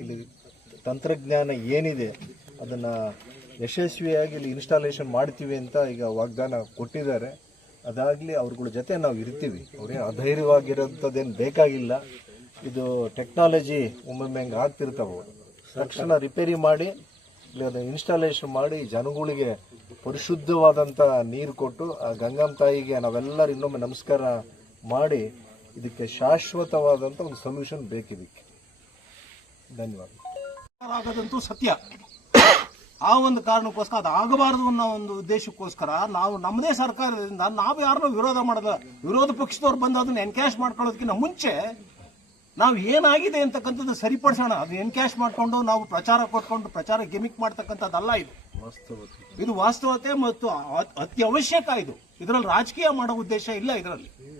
ಇಲ್ಲಿ ತಂತ್ರಜ್ಞಾನ ಏನಿದೆ, ಅದನ್ನು ಯಶಸ್ವಿಯಾಗಿ ಇಲ್ಲಿ ಇನ್ಸ್ಟಾಲೇಷನ್ ಮಾಡ್ತೀವಿ ಅಂತ ಈಗ ವಾಗ್ದಾನ ಕೊಟ್ಟಿದ್ದಾರೆ. ಅದಾಗಲಿ ಅವ್ರಗಳ ಜೊತೆ ನಾವು ಇರ್ತೀವಿ. ಅವ್ರೇನು ಅಧೈರ್ಯವಾಗಿರೋಂಥದ್ದೇನು ಬೇಕಾಗಿಲ್ಲ. ಇದು ಟೆಕ್ನಾಲಜಿ ಒಮ್ಮೊಮ್ಮೆ ಹಂಗೆ ಆಗ್ತಿರ್ತಾವೆ. ತಕ್ಷಣ ರಿಪೇರಿ ಮಾಡಿ, ಇಲ್ಲಿ ಅದನ್ನು ಇನ್ಸ್ಟಾಲೇಷನ್ ಮಾಡಿ ಜನಗಳಿಗೆ ಪರಿಶುದ್ಧವಾದಂಥ ನೀರು ಕೊಟ್ಟು, ಆ ಗಂಗಮ್ಮ ತಾಯಿಗೆ ನಾವೆಲ್ಲರೂ ಇನ್ನೊಮ್ಮೆ ನಮಸ್ಕಾರ ಮಾಡಿ, ಇದಕ್ಕೆ ಶಾಶ್ವತವಾದಂಥ ಒಂದು ಸೊಲ್ಯೂಷನ್ ಬೇಕಿದಕ್ಕೆ. ಧನ್ಯವಾದ. ಆಗೋದಂತೂ ಸತ್ಯ. ಆ ಒಂದು ಕಾರಣಕ್ಕೋಸ್ಕರ ಅದು ಆಗಬಾರದು ಅನ್ನೋ ಒಂದು ಉದ್ದೇಶಕ್ಕೋಸ್ಕರ ನಾವು ನಮ್ಮದೇ ಸರ್ಕಾರದಿಂದ ನಾವು ಯಾರನ್ನೂ ವಿರೋಧ ಮಾಡಲ್ಲ. ವಿರೋಧ ಪಕ್ಷದವ್ರು ಬಂದು ಅದನ್ನ ಎನ್ಕ್ಯಾಶ್ ಮಾಡ್ಕೊಳ್ಳೋದಕ್ಕಿಂತ ಮುಂಚೆ ನಾವು ಏನಾಗಿದೆ ಅಂತಕ್ಕಂಥದ್ದು ಸರಿಪಡಿಸೋಣ. ಅದು ಎನ್ಕ್ಯಾಶ್ ಮಾಡ್ಕೊಂಡು ನಾವು ಪ್ರಚಾರ ಕೊಟ್ಕೊಂಡು ಪ್ರಚಾರ ಗಿಮಿಕ್ ಮಾಡ್ತಕ್ಕಂಥದ್ದಲ್ಲ ಇದು. ವಾಸ್ತವತೆ. ಇದು ವಾಸ್ತವತೆ ಮತ್ತು ಅತ್ಯವಶ್ಯಕ ಅತಿ ಇದು. ಇದರಲ್ಲಿ ರಾಜಕೀಯ ಮಾಡೋ ಉದ್ದೇಶ ಇಲ್ಲ ಇದರಲ್ಲಿ.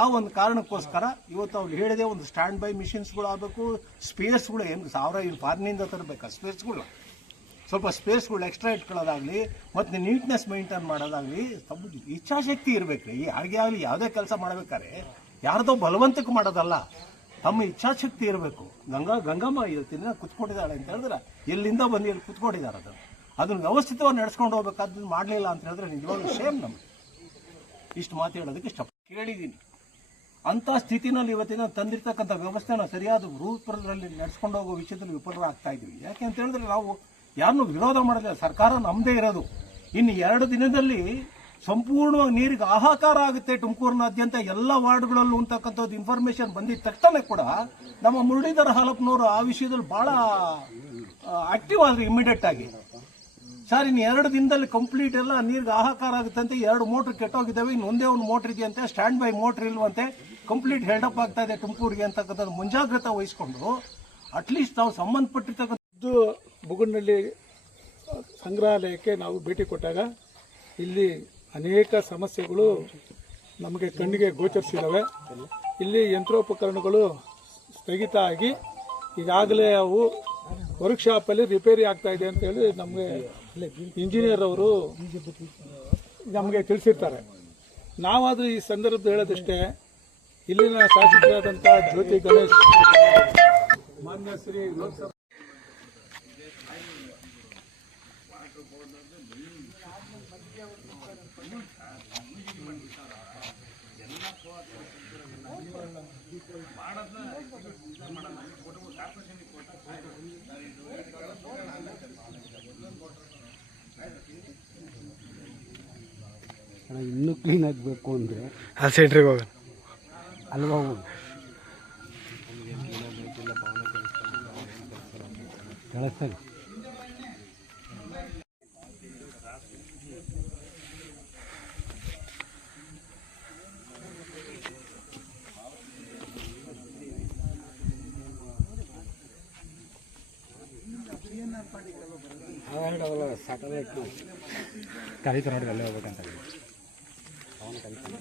ಆ ಒಂದು ಕಾರಣಕ್ಕೋಸ್ಕರ ಇವತ್ತು ಅವ್ರು ಹೇಳಿದೆ ಒಂದು ಸ್ಟ್ಯಾಂಡ್ ಬೈ ಮಿಷಿನ್ಸ್ಗಳು ಆಗಬೇಕು ಸ್ಪೇಸ್ಗಳು ಏನು ಸಾವಿರ ಇಲ್ಲಿ ಫಾರಿನಿಂದ ತರಬೇಕಾ? ಸ್ಪೇಸ್ಗಳು ಸ್ವಲ್ಪ ಸ್ಪೇಸ್ಗಳು ಎಕ್ಸ್ಟ್ರಾ ಇಟ್ಕೊಳ್ಳೋದಾಗಲಿ, ಮತ್ತು ನೀಟ್ನೆಸ್ ಮೇಂಟೈನ್ ಮಾಡೋದಾಗಲಿ ತಮ್ಮ ಇಚ್ಛಾಶಕ್ತಿ ಇರಬೇಕು. ಈ ಯಾರಿಗೆ ಆಗಲಿ ಯಾವುದೇ ಕೆಲಸ ಮಾಡ್ಬೇಕಾದ್ರೆ ಯಾರ್ದೋ ಬಲವಂತಕ್ಕೆ ಮಾಡೋದಲ್ಲ. ತಮ್ಮ ಇಚ್ಛಾಶಕ್ತಿ ಇರಬೇಕು. ಗಂಗಾ, ಗಂಗಮ್ಮ ಇವತ್ತಿನ ಕುತ್ಕೊಂಡಿದ್ದಾಳೆ ಅಂತ ಹೇಳಿದ್ರೆ ಎಲ್ಲಿಂದ ಬಂದು ಇಲ್ಲಿ ಕುತ್ಕೊಂಡಿದ್ದಾರೆ ಅದು ಅದನ್ನು ವ್ಯವಸ್ಥಿತವಾಗಿ ನಡೆಸ್ಕೊಂಡು ಹೋಗ್ಬೇಕಾದ್ದು ಮಾಡಲಿಲ್ಲ ಅಂತ ಹೇಳಿದ್ರೆ ನಿಜವಾಗ್ಲೂ ಸೇಮ್ ನಮಗೆ. ಇಷ್ಟು ಮಾತು ಹೇಳೋದಕ್ಕೆ ಇಷ್ಟ ಕೇಳಿದ್ದೀನಿ ಅಂತ ಸ್ಥಿತಿನಲ್ಲಿ ಇವತ್ತಿನ ತಂದಿರ್ತಕ್ಕಂಥ ವ್ಯವಸ್ಥೆನ ಸರಿಯಾದ ರೂಪದಲ್ಲಿ ನಡೆಸ್ಕೊಂಡು ಹೋಗೋ ವಿಷಯದಲ್ಲಿ ವಿಫಲರಾಗ್ತಾ ಇದ್ದೀವಿ. ಯಾಕೆ ಅಂತ ಹೇಳಿದ್ರೆ ನಾವು ಯಾರನ್ನೂ ವಿರೋಧ ಮಾಡೋದಿಲ್ಲ ಸರ್ಕಾರ ನಮ್ಮದೇ ಇರೋದು. ಇನ್ನು ಎರಡು ದಿನದಲ್ಲಿ ಸಂಪೂರ್ಣವಾಗಿ ನೀರಿಗೆ ಹಾಹಾಕಾರ ಆಗುತ್ತೆ ತುಮಕೂರಿನಾದ್ಯಂತ ಎಲ್ಲ ವಾರ್ಡ್ಗಳಲ್ಲೂ ಅಂತಕ್ಕಂಥದ್ದು ಇನ್ಫಾರ್ಮೇಶನ್ ಬಂದಿದ ತಕ್ಷಣ ಕೂಡ ನಮ್ಮ ಮುರಳೀಧರ ಹಾಲಪ್ಪನವರು ಆ ವಿಷಯದಲ್ಲಿ ಬಹಳ ಆಕ್ಟಿವ್ ಆದ್ರೆ ಇಮಿಡಿಯೇಟ್ ಆಗಿ. ಸರ್, ಇನ್ನು ಎರಡು ದಿನದಲ್ಲಿ ಕಂಪ್ಲೀಟ್ ಎಲ್ಲ ನೀರಿಗೆ ಹಾಹಾಕಾರ ಆಗುತ್ತೆ ಅಂತ ಎರಡು ಮೋಟ್ರ್ ಕೆಟ್ಟೋಗಿದ್ದಾವೆ. ಇನ್ನು ಒಂದೇ ಒಂದು ಮೋಟ್ರ್ ಇದೆಯಂತೆ. ಸ್ಟ್ಯಾಂಡ್ ಬೈ ಮೋಟ್ರ್ ಇಲ್ವಂತೆ. ಕಂಪ್ಲೀಟ್ ಹೆಲ್ಡಪ್ ಆಗ್ತಾ ಇದೆ ತುಮಕೂರಿಗೆ ಅಂತಕ್ಕಂಥದ್ದು ಮುಂಜಾಗ್ರತೆ ವಹಿಸ್ಕೊಂಡು ಅಟ್ಲೀಸ್ಟ್ ನಾವು ಸಂಬಂಧಪಟ್ಟಿರ್ತಕ್ಕಂಥದ್ದು ಬುಗುಣ್ಣಲ್ಲಿ ಸಂಗ್ರಹಾಲಯಕ್ಕೆ ನಾವು ಭೇಟಿ ಕೊಟ್ಟಾಗ ಇಲ್ಲಿ ಅನೇಕ ಸಮಸ್ಯೆಗಳು ನಮಗೆ ಕಣ್ಣಿಗೆ ಗೋಚರಿಸಿದ್ದಾವೆ ಇಲ್ಲಿ ಯಂತ್ರೋಪಕರಣಗಳು ಸ್ಥಗಿತ ಆಗಿ ಈಗಾಗಲೇ ಅವು ವರ್ಕ್ಶಾಪಲ್ಲಿ ರಿಪೇರಿ ಆಗ್ತಾ ಇದೆ ಅಂತ ಹೇಳಿ ನಮಗೆ ಇಂಜಿನಿಯರ್ ಅವರು ನಮಗೆ ತಿಳಿಸಿರ್ತಾರೆ. ನಾವಾದರೂ ಈ ಸಂದರ್ಭದಲ್ಲಿ ಹೇಳೋದಷ್ಟೇ ಇಲ್ಲಿನ ಶಾಸಕರಾದಂಥ ಜ್ಯೋತಿ ಗಣೇಶ್ ಮಾನ್ಯ ಶ್ರೀ ಲೋಕಸಭಾ ಇನ್ನೂ ಕ್ಲೀನ್ ಆಗಬೇಕು ಅಂದರೆ ಆ ಸೈಡ್ರಿಗೆ ಹೋಗೋಣ. ಅಲ್ವಾ ಹೋಗು ಕಳಿಸ್ತಾರೆ ಸಾಕಾಗಬೇಕು ಕರೀತಾರೆ ನೋಡಿ ಅಲ್ಲೇ ಹೋಗ್ಬೇಕಂತ. ಅವನು ಕರೀತಾನೆ